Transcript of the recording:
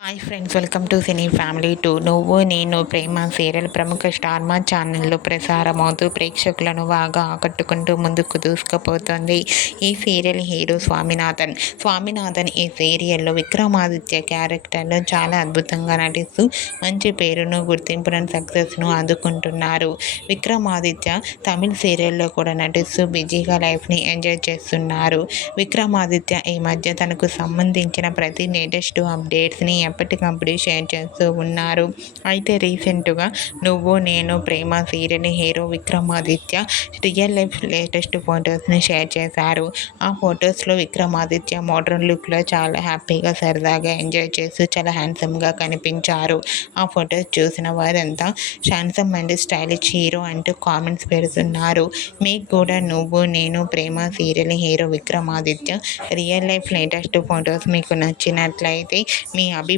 Hi friends welcome to cine family two Nuvvu Nenu Prema serial ప్రముఖ star మా ఛానల్లో ప్రసారమవుతూ ప్రేక్షకులను బాగా ఆకట్టుకుంటూ ముందుకు దూసుకుపోతుంది ఈ సీరియల్ హీరో స్వామినాథన్. స్వామినాథన్ ఈ సీరియల్లో విక్రమాదిత్య క్యారెక్టర్లో చాలా అద్భుతంగా నటిస్తూ మంచి పేరును గుర్తింపును సక్సెస్ను అందుకుంటున్నారు విక్రమాదిత్య తమిళ సీరియల్లో కూడా నటిస్తూ బిజీగా లైఫ్ని ఎంజాయ్ చేస్తున్నారు. విక్రమాదిత్య ఈ మధ్య తనకు సంబంధించిన ప్రతి లేటెస్ట్ అప్డేట్స్ని ఎప్పటికప్పుడు షేర్ చేస్తూ ఉన్నారు. అయితే రీసెంట్గా Nuvvu Nenu Prema serial hero Vikramaditya real life latest ఫొటోస్ని షేర్ చేశారు. ఆ ఫొటోస్లో విక్రమాదిత్య మోడర్న్ లుక్లో చాలా హ్యాపీగా సరదాగా ఎంజాయ్ చేస్తూ చాలా హ్యాండ్సమ్గా కనిపించారు. ఆ ఫొటోస్ చూసిన వారంతా హ్యాండ్సమ్ అండ్ స్టైలిష్ హీరో అంటూ కామెంట్స్ పెడుతున్నారు. మీకు కూడా Nuvvu Nenu Prema serial hero Vikramaditya real life latest photos మీకు నచ్చినట్లయితే మీ అభి